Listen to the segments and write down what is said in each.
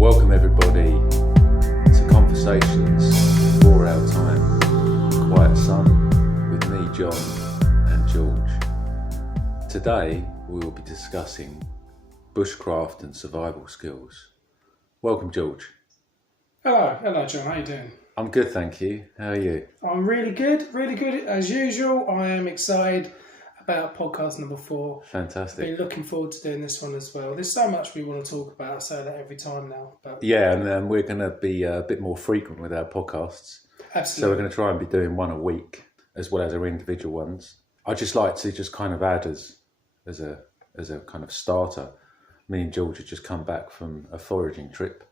Welcome everybody to Conversations for Our Time, Quiet Sun, with me, John, and George. Today we will be discussing bushcraft and survival skills. Welcome, George. Hello John, how you doing? I'm good, thank you. How are you? I'm really good. As usual. I am excited about podcast number 4. Fantastic. Been looking forward to doing this one as well. There's so much we want to talk about. I say that every time now. But Yeah, and we're going to be a bit more frequent with our podcasts. Absolutely. So we're going to try and be doing one a week as well as our individual ones. I'd just like to just kind of add as a kind of starter. Me and George had just come back from a foraging trip.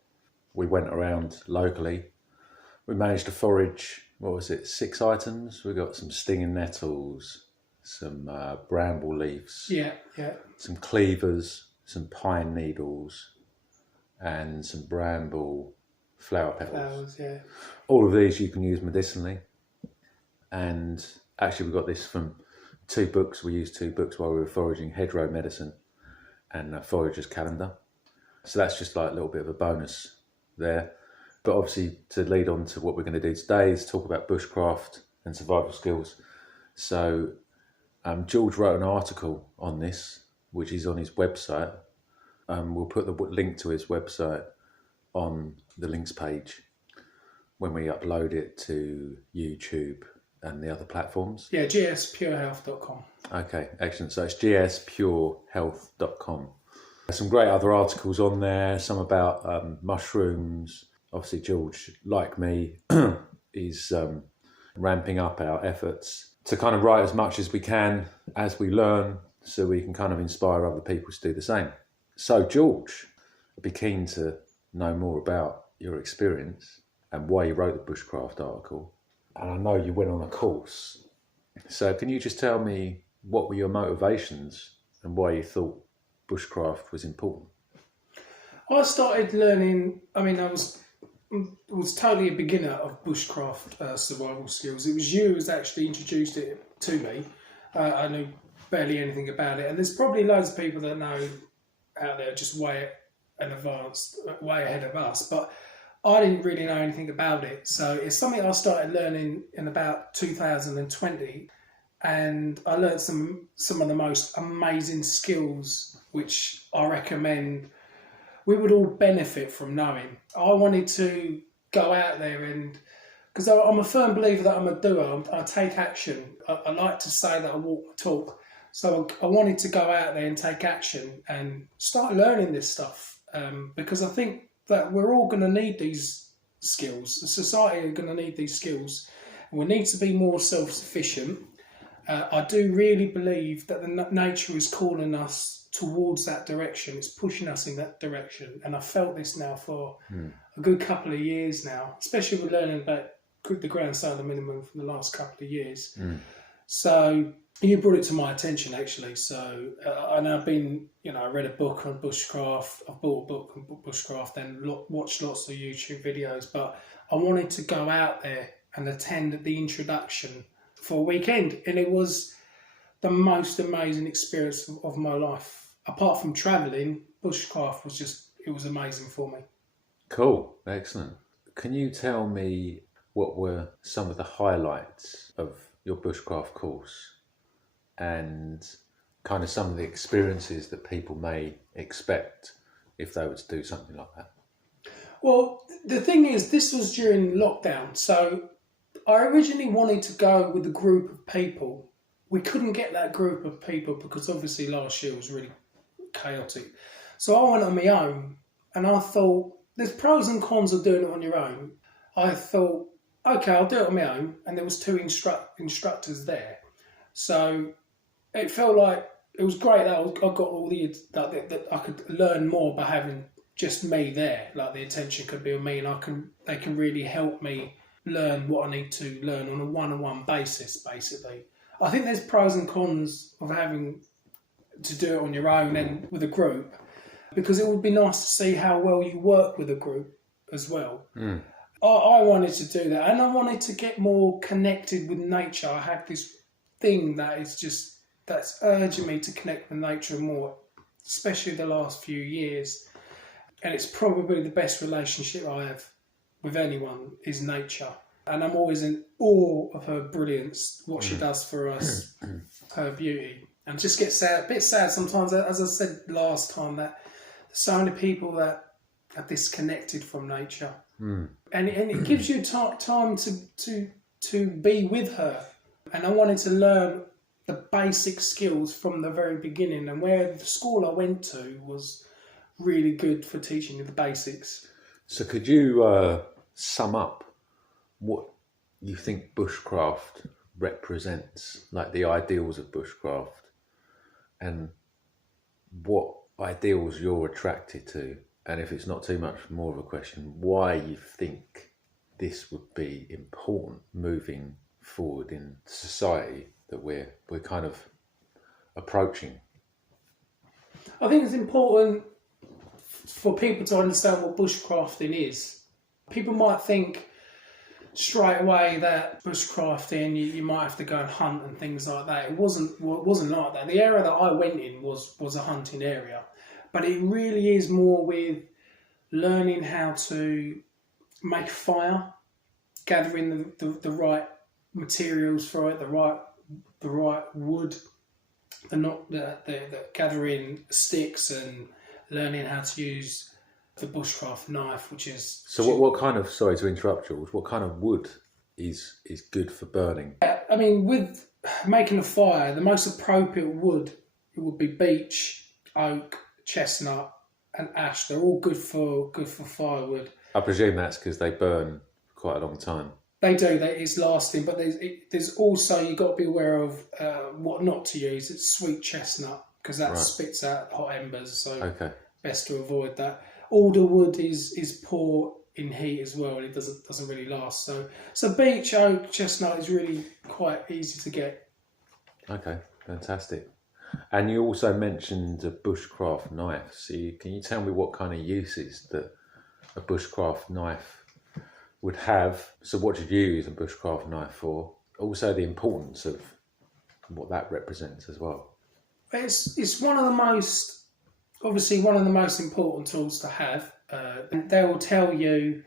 We went around locally. We managed to forage, 6 items? We got some stinging nettles, some bramble leaves, yeah, some cleavers, some pine needles, and some bramble flower petals. flowers, yeah. All of these you can use medicinally. And actually we got this from 2 books. We used 2 books while we were foraging: Hedgerow Medicine and a Forager's Calendar. So that's just like a little bit of a bonus there. But obviously, to lead on to what we're going to do today is talk about bushcraft and survival skills. So George wrote an article on this, which is on his website. We'll put the link to his website on the links page when we upload it to YouTube and the other platforms. Yeah, gspurehealth.com. Okay, excellent. So it's gspurehealth.com. There's some great other articles on there, some about mushrooms. Obviously, George, like me, is ramping up our efforts to kind of write as much as we can as we learn, so we can kind of inspire other people to do the same. So, George, I'd be keen to know more about your experience and why you wrote the bushcraft article. And I know you went on a course. So can you just tell me what were your motivations and why you thought bushcraft was important? I started learning. I was totally a beginner of bushcraft survival skills. It was you who actually introduced it to me. I knew barely anything about it, and there's probably loads of people that know out there just way ahead of us. But I didn't really know anything about it, so it's something I started learning in about 2020, and I learned some of the most amazing skills, which I recommend we would all benefit from knowing. I wanted to go out there and, because I'm a firm believer that I'm a doer, I take action. I like to say that I walk the talk. So I wanted to go out there and take action and start learning this stuff, because I think that we're all going to need these skills. The society are going to need these skills. We need to be more self-sufficient. I do really believe that the nature is calling us towards that direction. It's pushing us in that direction, and I've felt this now for a good couple of years now, especially with learning about the ground solar minimum from the last couple of years. So you brought it to my attention, actually. So and I've been, I read a book on bushcraft. I've bought a book on bushcraft and watched lots of YouTube videos, but I wanted to go out there and attend the introduction for a weekend, and it was the most amazing experience of my life. Apart from travelling, bushcraft was amazing for me. Cool, excellent. Can you tell me what were some of the highlights of your bushcraft course and kind of some of the experiences that people may expect if they were to do something like that? Well, the thing is, this was during lockdown, so I originally wanted to go with a group of people. We couldn't get that group of people because obviously last year was really chaotic. So I went on my own, and I thought there's pros and cons of doing it on your own. I thought, okay, I'll do it on my own, and there was 2 instructors there. So it felt like it was great that I got all that I could learn more by having just me there. Like the attention could be on me, and they can really help me learn what I need to learn on a one-on-one basis, basically. I think there's pros and cons of having to do it on your own and with a group, because it would be nice to see how well you work with a group as well. I wanted to do that, and I wanted to get more connected with nature. I had this thing that's urging me to connect with nature more, especially the last few years. and it's probably the best relationship I have with anyone is nature. And I'm always in awe of her brilliance, what she does for us, her beauty. And just get sad, a bit sad sometimes, as I said last time, that there's so many people that are disconnected from nature. And it gives you time to be with her. And I wanted to learn the basic skills from the very beginning. And where the school I went to was really good for teaching you the basics. So could you sum up what you think bushcraft represents, like the ideals of bushcraft, and what ideals you're attracted to? And if it's not too much more of a question, why you think this would be important moving forward in society that we're kind of approaching? I think it's important for people to understand what bushcrafting is. People might think straight away that bushcrafting, you might have to go and hunt and things like that. It wasn't like that. The area that I went in was a hunting area, but it really is more with learning how to make fire, gathering the right materials for it, the right wood, the gathering sticks, and learning how to use the bushcraft knife, which is... So what kind of, sorry to interrupt, Jules, what kind of wood is good for burning? I mean, with making a fire, the most appropriate wood, it would be beech, oak, chestnut and ash. They're all good for firewood. I presume that's because they burn quite a long time. They do, it's lasting, but there's also, you've got to be aware of what not to use. It's sweet chestnut, because that spits out hot embers, so best to avoid that. Alder wood is poor in heat as well, and it doesn't really last. So beech, oak, chestnut is really quite easy to get. Okay, fantastic. And you also mentioned a bushcraft knife. So can you tell me what kind of uses that a bushcraft knife would have? So what did you use a bushcraft knife for? Also the importance of what that represents as well. It's one of the most, obviously one of the most important tools to have. They will tell you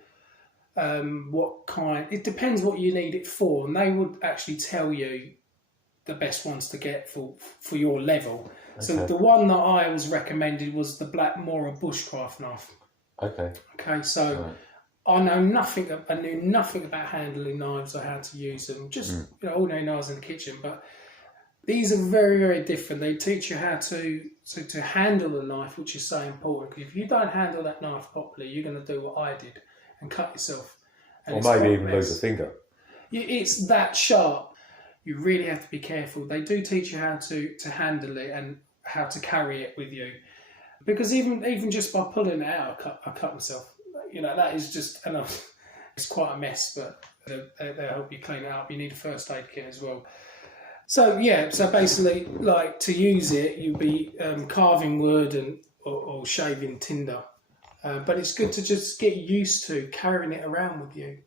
what kind, it depends what you need it for, and they would actually tell you the best ones to get for your level. Okay. So the one that I was recommended was the Black Mora bushcraft knife. Okay, so I knew nothing about handling knives or how to use them, just ordinary knives in the kitchen, but these are very, very different. They teach you how to handle the knife, which is so important. Because if you don't handle that knife properly, you're going to do what I did and cut yourself. And or maybe even lose a finger. It's that sharp. You really have to be careful. They do teach you how to handle it and how to carry it with you. Because even just by pulling it out, I cut myself. That is just enough. It's quite a mess, but they'll help you clean it up. You need a first aid kit as well. So basically, like, to use it, you'll be carving wood or shaving tinder. But it's good to just get used to carrying it around with you.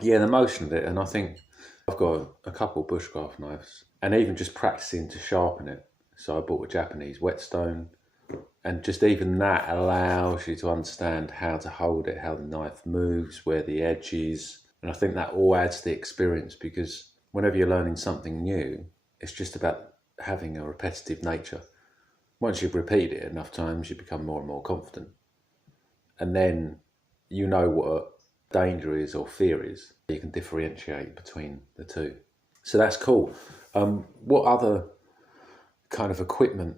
Yeah, the motion of it, and I think I've got a couple bushcraft knives, and even just practicing to sharpen it. So I bought a Japanese whetstone, and just even that allows you to understand how to hold it, how the knife moves, where the edge is. And I think that all adds to the experience, because whenever you're learning something new, it's just about having a repetitive nature. Once you've repeated it enough times, you become more and more confident. And then you know what danger is or fear is. You can differentiate between the two. So that's cool. What other kind of equipment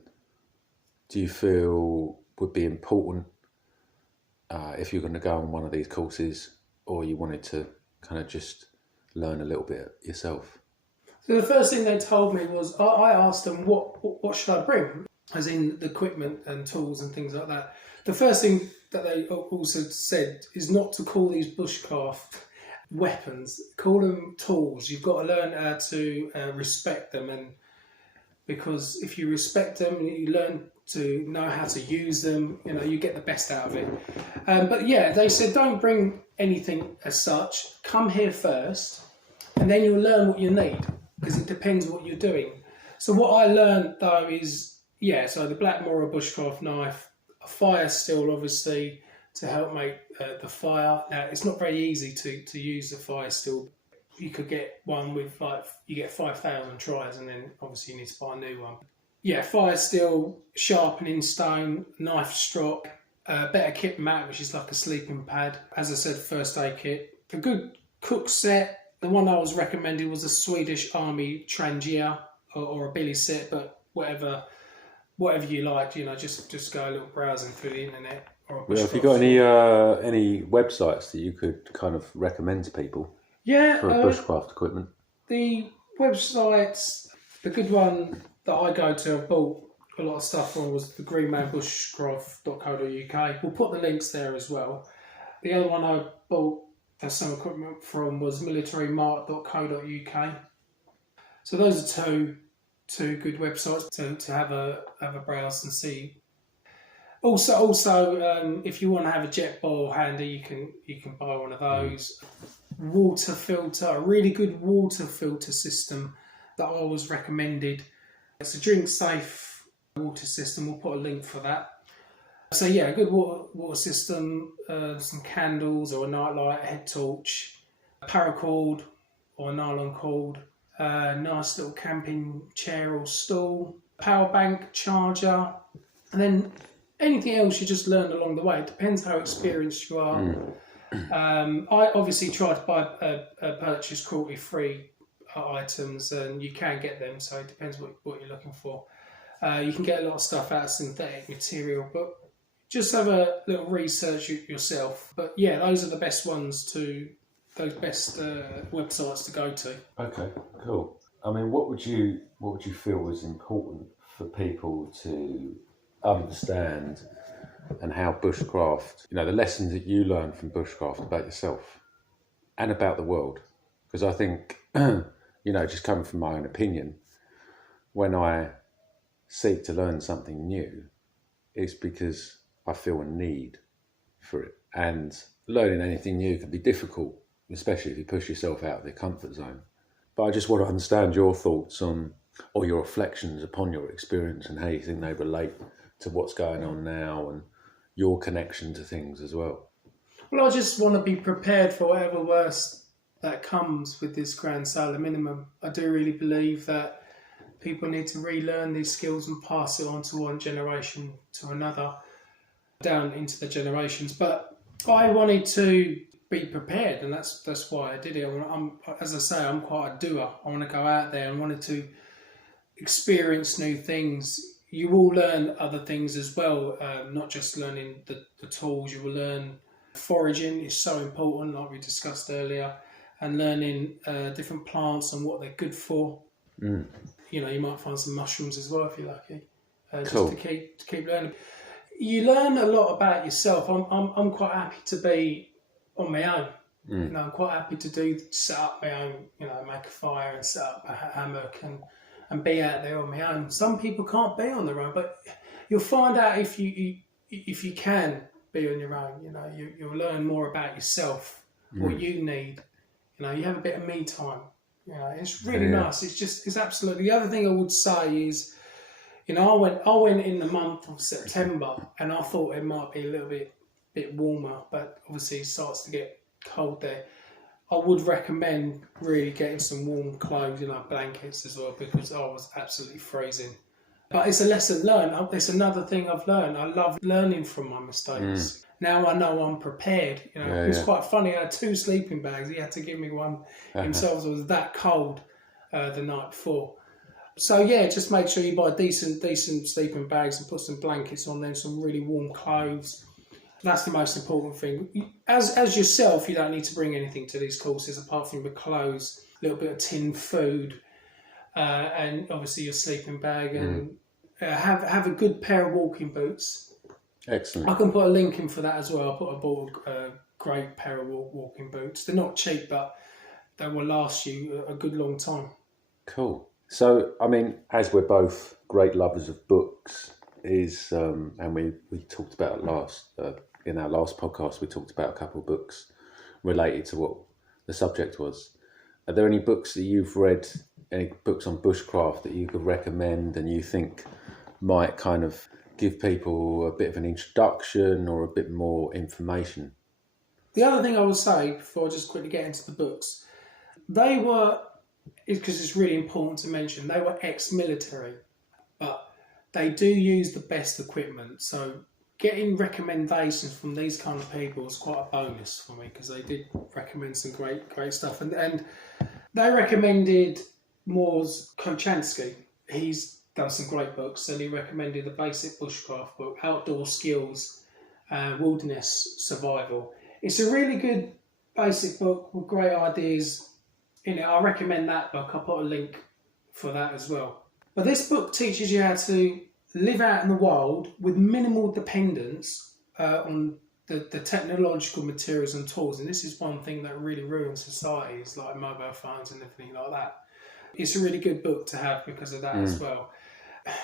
do you feel would be important if you're going to go on one of these courses, or you wanted to kind of just learn a little bit yourself? So the first thing they told me was, I asked them what should I bring, as in the equipment and tools and things like that. The first thing that they also said is not to call these bushcraft weapons, call them tools. You've got to learn how to respect them, and because if you respect them, you learn to know how to use them, you get the best out of it. But yeah, they said don't bring anything as such. Come here first, and then you'll learn what you need, because it depends what you're doing. So what I learned though is, so the Black Mora bushcraft knife, a fire still obviously, to help make the fire. Now, it's not very easy to use the fire steel. You could get one with you get 5,000 tries, and then obviously you need to buy a new one. Yeah, fire steel, sharpening stone, knife strop, better kit mat, which is like a sleeping pad. As I said, first aid kit. A good cook set. The one I was recommended was a Swedish Army Trangia or a Billy set, but whatever you like, just go a little browsing through the internet. Well, have you got any websites that you could kind of recommend to people? Yeah, for bushcraft equipment. The websites, the good one that I go to, I've bought a lot of stuff from, was the greenmanbushcraft.co.uk. We'll put the links there as well. The other one I bought some equipment from was militarymart.co.uk. So those are two good websites to have a browse and see. Also, if you want to have a jet boil handy, you can buy one of those. Water filter, a really good water filter system that I was recommended. It's a drink safe water system. We'll put a link for that. So yeah, a good water system, some candles or a nightlight, a head torch, a paracord or a nylon cord, a nice little camping chair or stool, power bank, charger, and then anything else you just learned along the way. It depends how experienced you are. I obviously try to buy purchase cruelty-free items, and you can get them, so it depends what you're looking for. You can get a lot of stuff out of synthetic material, but just have a little research yourself. But yeah, those are the best those best websites to go to. Okay, cool. I mean, what would you feel was important for people to understand, and how bushcraft, the lessons that you learn from bushcraft about yourself and about the world? Because I think, just coming from my own opinion, when I seek to learn something new, it's because I feel a need for it. And learning anything new can be difficult, especially if you push yourself out of your comfort zone. But I just want to understand your thoughts on, or your reflections upon your experience, and how you think they relate to what's going on now, and your connection to things as well. Well, I just want to be prepared for whatever worst that comes with this Grand Sailor Minimum. I do really believe that people need to relearn these skills and pass it on to one generation to another, down into the generations. But I wanted to be prepared, and that's why I did it. As I say, I'm quite a doer. I want to go out there and wanted to experience new things. You will learn other things as well, not just learning the tools. You will learn foraging is so important, like we discussed earlier, and learning different plants and what they're good for. You might find some mushrooms as well if you're lucky. Cool. Just to keep learning. You learn a lot about yourself. I'm quite happy to be on my own. I'm quite happy to set up my own. Make a fire and set up a hammock and be out there on my own. Some people can't be on their own, but you'll find out if you can be on your own. You'll learn more about yourself, what you need. You have a bit of me time. It's really nice. It's absolutely. The other thing I would say is, I went in the month of September, and I thought it might be a little bit warmer, but obviously it starts to get cold there. I would recommend really getting some warm clothes, blankets as well, because I was absolutely freezing. But it's a lesson learned. It's another thing I've learned. I love learning from my mistakes. Now I know I'm prepared. It was quite funny. I had 2 sleeping bags. He had to give me one himself. So it was that cold the night before. So yeah, just make sure you buy decent sleeping bags and put some blankets on there, some really warm clothes. That's the most important thing. As yourself, you don't need to bring anything to these courses apart from your clothes, a little bit of tinned food, and obviously your sleeping bag, and have a good pair of walking boots. Excellent. I can put a link in for that as well. I bought a great pair of walking boots. They're not cheap, but they will last you a good long time. Cool. So, I mean, as we're both great lovers of books, and we talked about in our last podcast, we talked about a couple of books related to what the subject was. Are there any books that you've read, any books on bushcraft that you could recommend and you think might kind of give people a bit of an introduction or a bit more information. The other thing I would say, before I just quickly get into the books, they were, because it's really important to mention, they were ex-military, but they do use the best equipment. So getting recommendations from these kind of people was quite a bonus for me, because they did recommend some great stuff. And they recommended Moore's Kochansky. He's done some great books, and he recommended the Basic Bushcraft book, Outdoor Skills, Wilderness Survival. It's a really good basic book with great ideas in it. I recommend that book. I'll put a link for that as well. But this book teaches you how to live out in the wild with minimal dependence on the technological materials and tools. And this is one thing that really ruins societies, like mobile phones and everything like that. It's a really good book to have because of that as well.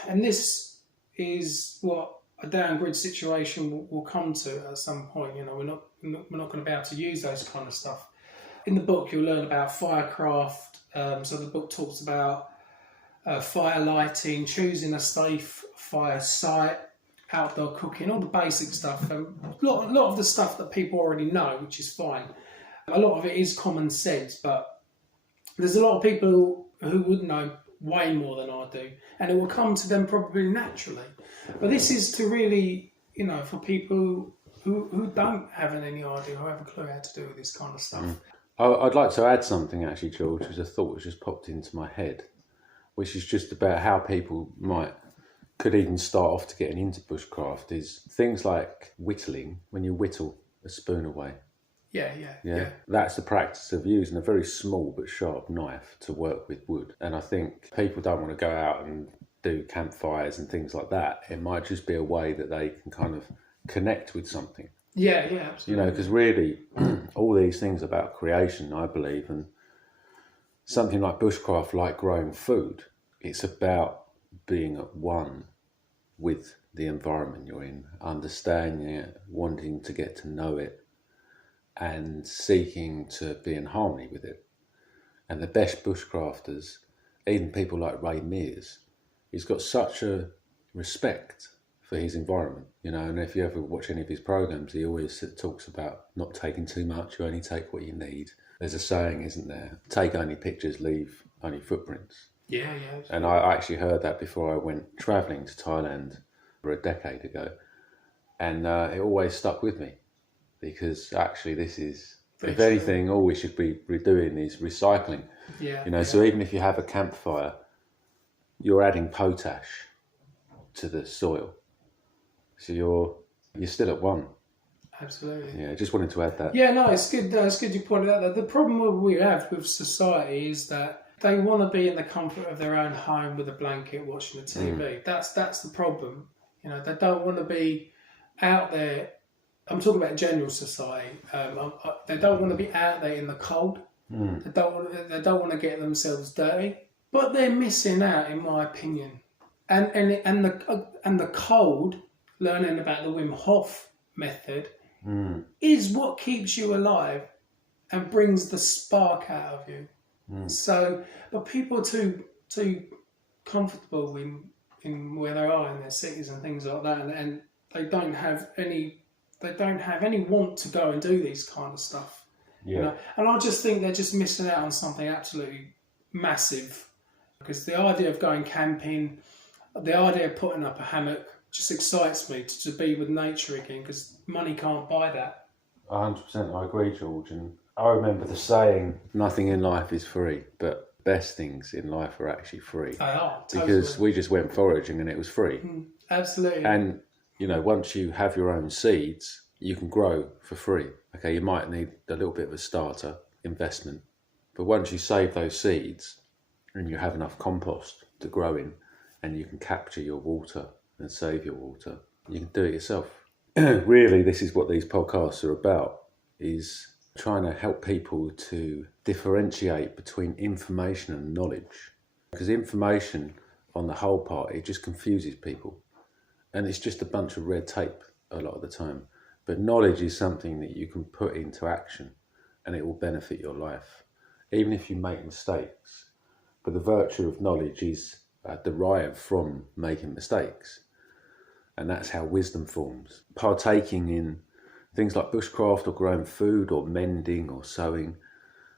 And this is what a down-grid situation will come to at some point. You know, we're not going to be able to use those kind of stuff. In the book, you'll learn about firecraft. So the book talks about fire lighting, choosing a safe fire site, outdoor cooking, all the basic stuff. A lot of the stuff that people already know, which is fine. A lot of it is common sense, but there's a lot of people who would know way more than I do, and it will come to them probably naturally. But this is to really, you know, for people who don't have any idea or have a clue how to do this kind of stuff. I'd like to add something actually, George, because a thought was just popped into my head, which is just about how people could even start off to getting into bushcraft, is things like whittling, when you whittle a spoon away. Yeah. That's the practice of using a very small but sharp knife to work with wood. And I think people don't want to go out and do campfires and things like that. It might just be a way that they can kind of connect with something. Yeah, absolutely. You know, because really all these things about creation, I believe, and something like bushcraft, like growing food, it's about being at one with the environment you're in, understanding it, wanting to get to know it, and seeking to be in harmony with it. And the best bushcrafters, even people like Ray Mears, he's got such a respect for his environment, you know. And if you ever watch any of his programs, he always talks about not taking too much, you only take what you need. There's a saying, isn't there? Take only pictures, leave only footprints. Yeah. And I actually heard that before I went travelling to Thailand a decade ago. And it always stuck with me, because actually this is, if anything, all we should be doing is recycling. Yeah. You know, so even if you have a campfire, you're adding potash to the soil. So you're still at one. Absolutely. Yeah, just wanted to add that. Yeah, no, it's good. It's good you pointed out that. The problem we have with society is that they want to be in the comfort of their own home with a blanket watching the TV. That's the problem. You know, they don't want to be out there. I'm talking about general society. They don't want to be out there in the cold. They don't want to get themselves dirty. But they're missing out, in my opinion. And the cold, learning about the Wim Hof method, is what keeps you alive and brings the spark out of you. So, but people are too comfortable in where they are in their cities and things like that, and they don't have any want to go and do these kind of stuff. Yeah. You know? And I just think they're just missing out on something absolutely massive, because the idea of going camping, the idea of putting up a hammock just excites me to be with nature again, because money can't buy that. 100%, I agree, George. And I remember the saying, nothing in life is free, but best things in life are actually free. They are, totally. Because we just went foraging and it was free. Absolutely. And, you know, once you have your own seeds, you can grow for free. Okay, you might need a little bit of a starter investment, but once you save those seeds and you have enough compost to grow in, and you can capture your water and save your water, you can do it yourself. Really, this is what these podcasts are about, is trying to help people to differentiate between information and knowledge. Because information, on the whole part, it just confuses people. And it's just a bunch of red tape a lot of the time. But knowledge is something that you can put into action and it will benefit your life, even if you make mistakes. But the virtue of knowledge is derived from making mistakes. And that's how wisdom forms. Partaking in things like bushcraft or growing food or mending or sewing,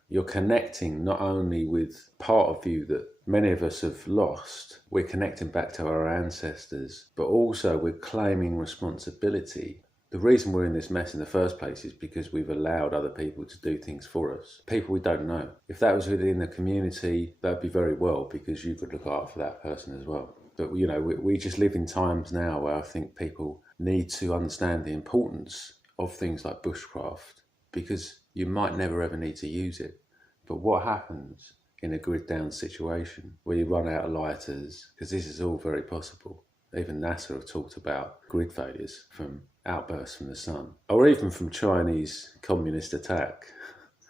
you're connecting not only with part of you that many of us have lost, we're connecting back to our ancestors, but also we're claiming responsibility. The reason we're in this mess in the first place is because we've allowed other people to do things for us. People we don't know. If that was within the community, that'd be very well, because you could look after that person as well. But, you know, we just live in times now where I think people need to understand the importance of things like bushcraft, because you might never ever need to use it. But what happens in a grid down situation where you run out of lighters? Because this is all very possible. Even NASA have talked about grid failures from outbursts from the sun, or even from Chinese communist attack.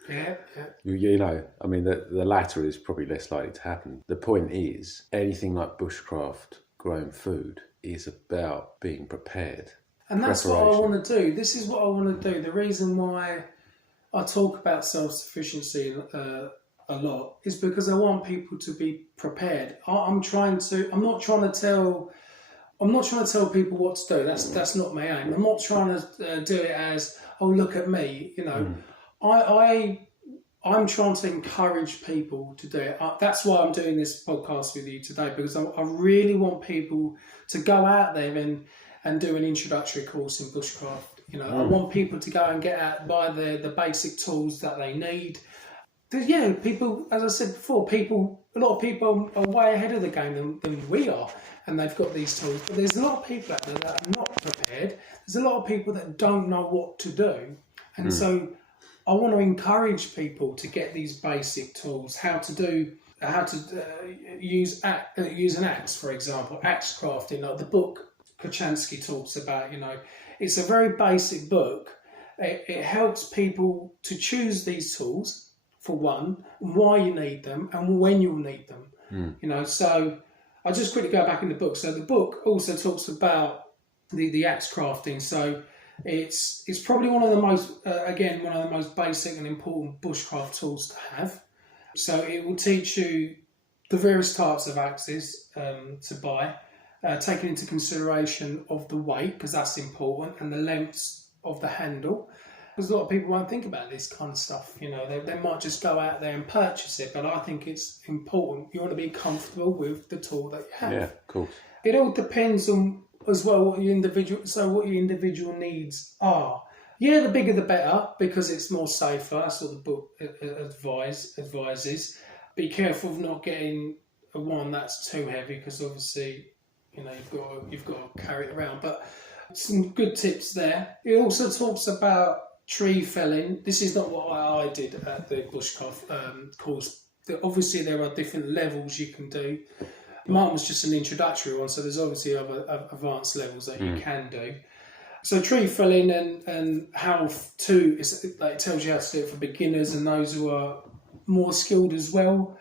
Yeah. You know, I mean, the latter is probably less likely to happen. The point is, anything like bushcraft, growing food, is about being prepared. And that's what I want to do. This is what I want to do. The reason why I talk about self-sufficiency a lot is because I want people to be prepared. I'm not trying to tell people what to do. That's not my aim. I'm not trying to do it as, oh, look at me. You know, I'm trying to encourage people to do it. That's why I'm doing this podcast with you today, because I really want people to go out there and do an introductory course in bushcraft. You know, I want people to go and get out, buy the basic tools that they need. Yeah, people, as I said before, a lot of people are way ahead of the game than we are, and they've got these tools. But there's a lot of people out there that are not prepared. There's a lot of people that don't know what to do. And so I want to encourage people to get these basic tools, how to use an axe, for example, axe crafting, like the book Kachansky talks about. You know, it's a very basic book. It helps people to choose these tools, for one, why you need them and when you'll need them. You know, so I'll just quickly go back in the book. So the book also talks about the axe crafting. So it's probably one of the most basic and important bushcraft tools to have. So it will teach you the various types of axes to buy, taking into consideration of the weight, because that's important, and the lengths of the handle. Because a lot of people won't think about this kind of stuff. You know, they might just go out there and purchase it, but I think it's important. You want to be comfortable with the tool that you have. Yeah, of course. It all depends on as well what your individual needs are. Yeah, the bigger the better, because it's more safer. That's what the book advises. Be careful of not getting one that's too heavy, because obviously, you know, you've got to carry it around. But some good tips there. It also talks about tree felling. This is not what I did at the bushcraft course. Obviously, there are different levels you can do. Mine was just an introductory one, so there's obviously other advanced levels that you can do. So tree felling and how to, it tells you how to do it for beginners and those who are more skilled as well.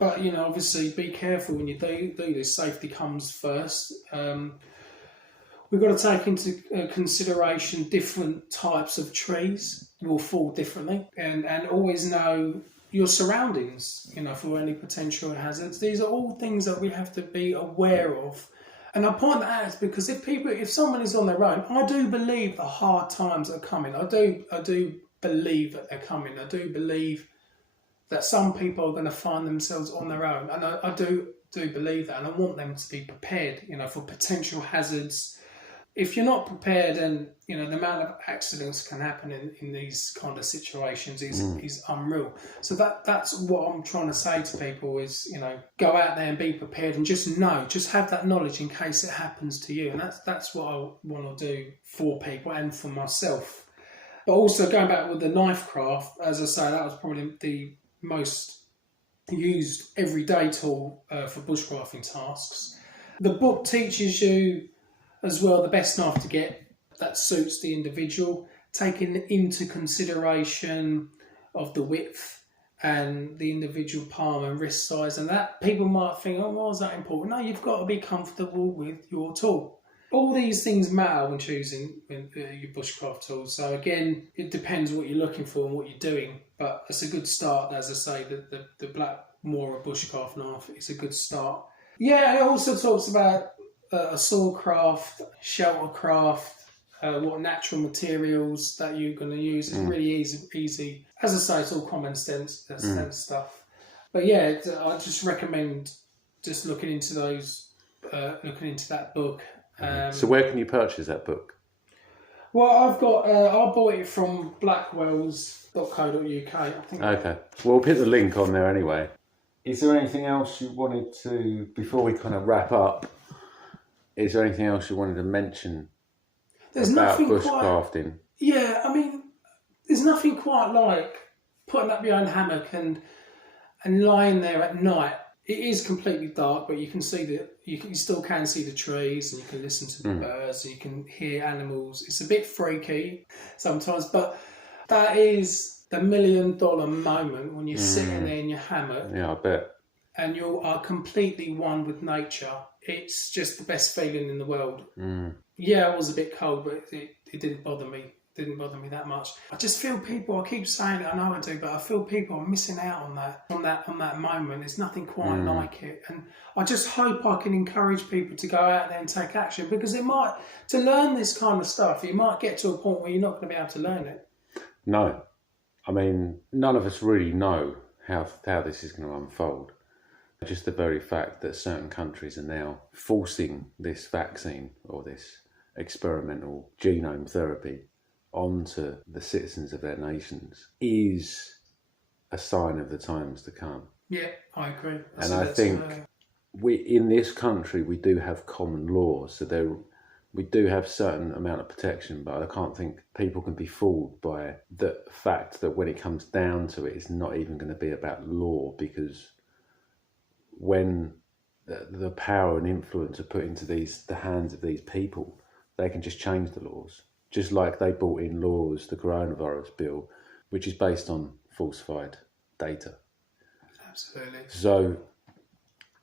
But, you know, obviously be careful when you do this. Safety comes first. We've got to take into consideration different types of trees will fall differently, and always know your surroundings, you know, for any potential hazards. These are all things that we have to be aware of. And I point that out because if someone is on their own, I do believe the hard times are coming. I do believe that they're coming. I do believe that some people are going to find themselves on their own, and I do believe that, and I want them to be prepared, you know, for potential hazards. If you're not prepared, and you know the amount of accidents can happen in these kind of situations is unreal. So that's what I'm trying to say to people is, you know, go out there and be prepared, and just have that knowledge in case it happens to you. And that's what I want to do for people and for myself. But also going back with the knife craft, as I say, that was probably the most used everyday tool for bushcrafting tasks. The book teaches you as well the best knife to get that suits the individual, taking into consideration of the width and the individual palm and wrist size, and that people might think, oh, why is that important? No, you've got to be comfortable with your tool. All these things matter when choosing your bushcraft tools. So again, it depends what you're looking for and what you're doing, but it's a good start. As I say, the Black Mora bushcraft knife is a good start. Yeah, and it also talks about a saw craft, shelter craft, what natural materials that you're going to use. It's really easy. As I say, it's all common sense stuff. But yeah, I just recommend just looking into that book. So where can you purchase that book? Well, I bought it from blackwells.co.uk. I think. Okay. We'll put the link on there anyway. Is there anything else you wanted to, before we kind of wrap up, is there anything else you wanted to mention about bushcrafting? Yeah, I mean, there's nothing quite like putting up your own hammock and lying there at night. It is completely dark, but you can see you still can see the trees, and you can listen to the birds, and you can hear animals. It's a bit freaky sometimes, but that is the $1 million moment when you're sitting there in your hammock. Yeah, I bet. And you are completely one with nature. It's just the best feeling in the world. Yeah, I was a bit cold, but it didn't bother me. Didn't bother me that much. I just feel people, I keep saying it, I know I do, but I feel people are missing out on that moment. There's nothing quite like it. And I just hope I can encourage people to go out there and take action, because to learn this kind of stuff, you might get to a point where you're not going to be able to learn it. No. I mean, none of us really know how this is going to unfold. Just the very fact that certain countries are now forcing this vaccine or this experimental genome therapy onto the citizens of their nations is a sign of the times to come. Yeah, I agree. I think in this country we do have common laws, so we do have certain amount of protection, but I can't think people can be fooled by the fact that when it comes down to it, it's not even going to be about law, because when the power and influence are put into the hands of these people, they can just change the laws. Just like they brought in laws, the coronavirus bill, which is based on falsified data. Absolutely. So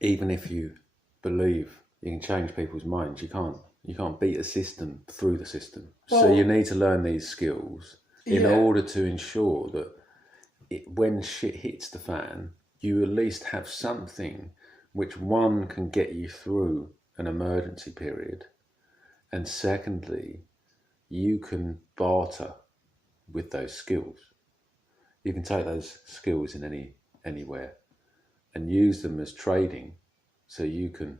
even if you believe you can change people's minds, you can't beat a system through the system. So you need to learn these skills in order to ensure that when shit hits the fan, you at least have something which, one, can get you through an emergency period, and secondly, you can barter with those skills. You can take those skills in anywhere and use them as trading, so you can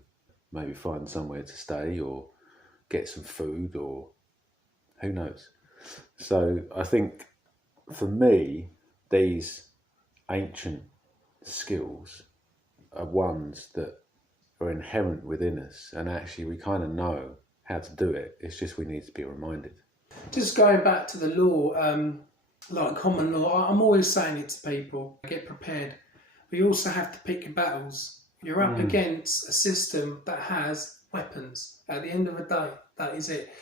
maybe find somewhere to stay or get some food, or who knows. So I think for me, these ancient skills are ones that are inherent within us, and actually we kind of know how to do it. It's just we need to be reminded. Just going back to the law, like common law, I'm always saying it to people, get prepared. But you also have to pick your battles. You're up against a system that has weapons. At the end of the day, that is it.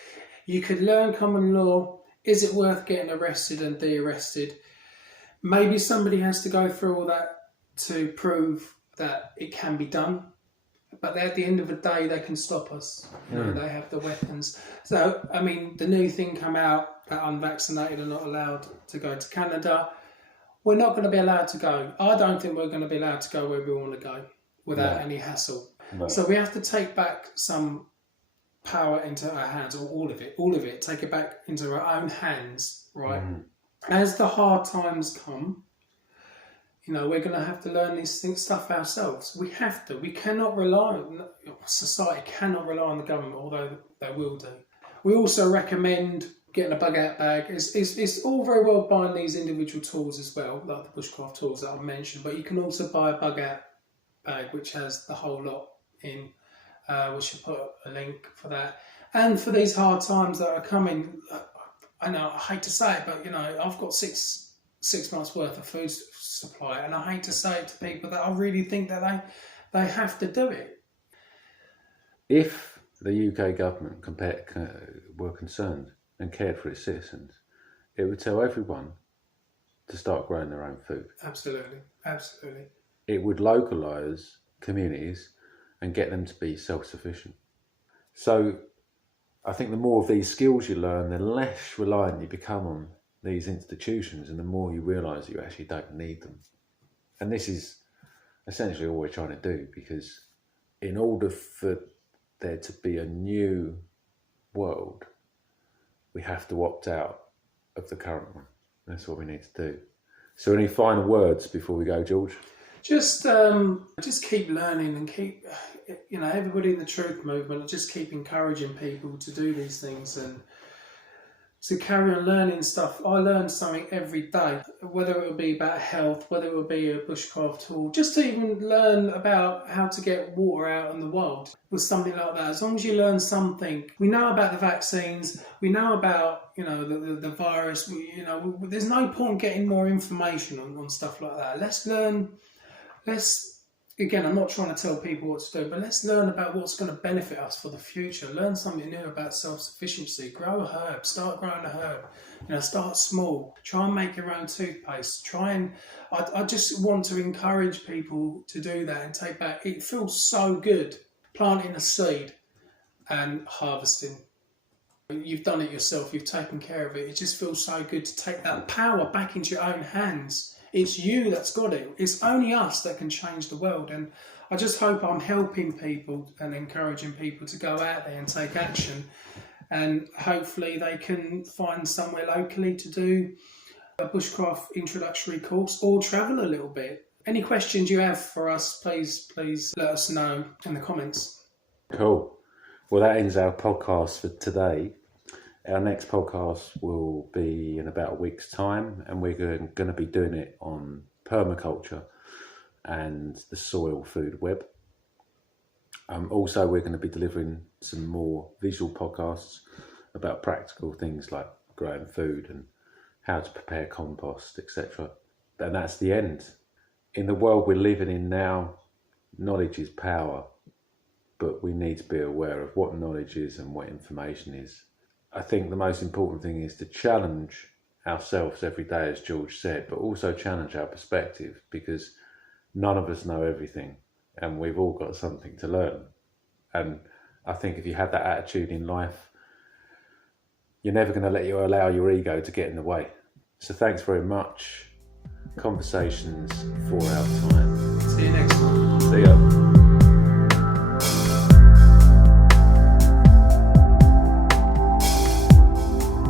You could learn common law. Is it worth getting arrested and de-arrested? Maybe somebody has to go through all that to prove that it can be done. But at the end of the day, they can stop us. You know, they have the weapons. So, I mean, the new thing come out that unvaccinated are not allowed to go to Canada. We're not going to be allowed to go. I don't think we're going to be allowed to go where we want to go without any hassle. No. So we have to take back some power into our hands, or all of it, take it back into our own hands, right? As the hard times come, you know, we're going to have to learn these stuff ourselves. We have to. We cannot rely on, society cannot rely on the government, although they will do. We also recommend getting a bug out bag. It's all very well buying these individual tools as well, like the bushcraft tools that I mentioned, but you can also buy a bug out bag which has the whole lot in. We should put a link for that. And for these hard times that are coming, I know I hate to say it, but you know, I've got six months worth of food supply, and I hate to say it to people that I really think that they have to do it. If the UK government were concerned and cared for its citizens, it would tell everyone to start growing their own food. Absolutely. It would localise communities and get them to be self-sufficient. So I think the more of these skills you learn, the less reliant you become on these institutions, and the more you realise that you actually don't need them. And this is essentially all we're trying to do, because in order for there to be a new world, we have to opt out of the current one. That's what we need to do. So any final words before we go, George? Just keep learning and keep, everybody in the truth movement, just keep encouraging people to do these things and to carry on learning stuff. I learn something every day, whether it will be about health, whether it will be a bushcraft tool, just to even learn about how to get water out in the wild with something like that. As long as you learn something, we know about the vaccines, we know about the virus. There's no point getting more information on stuff like that. Let's learn. Again, I'm not trying to tell people what to do, but let's learn about what's going to benefit us for the future. Learn something new about self-sufficiency. Grow a herb. Start growing a herb. Start small. Try and make your own toothpaste. I just want to encourage people to do that and take back. It feels so good planting a seed and harvesting. You've done it yourself. You've taken care of it. It just feels so good to take that power back into your own hands. It's you that's got it. It's only us that can change the world. And I just hope I'm helping people and encouraging people to go out there and take action. And hopefully they can find somewhere locally to do a bushcraft introductory course or travel a little bit. Any questions you have for us, please let us know in the comments. Cool. Well, that ends our podcast for today. Our next podcast will be in about a week's time, and we're going to be doing it on permaculture and the soil food web. Also, we're going to be delivering some more visual podcasts about practical things like growing food and how to prepare compost, etc. And that's the end. In the world we're living in now, knowledge is power, but we need to be aware of what knowledge is and what information is. I think the most important thing is to challenge ourselves every day, as George said, but also challenge our perspective, because none of us know everything and we've all got something to learn. And I think if you have that attitude in life, you're never going to allow your ego to get in the way. So thanks very much. Conversations for our time. See you next time.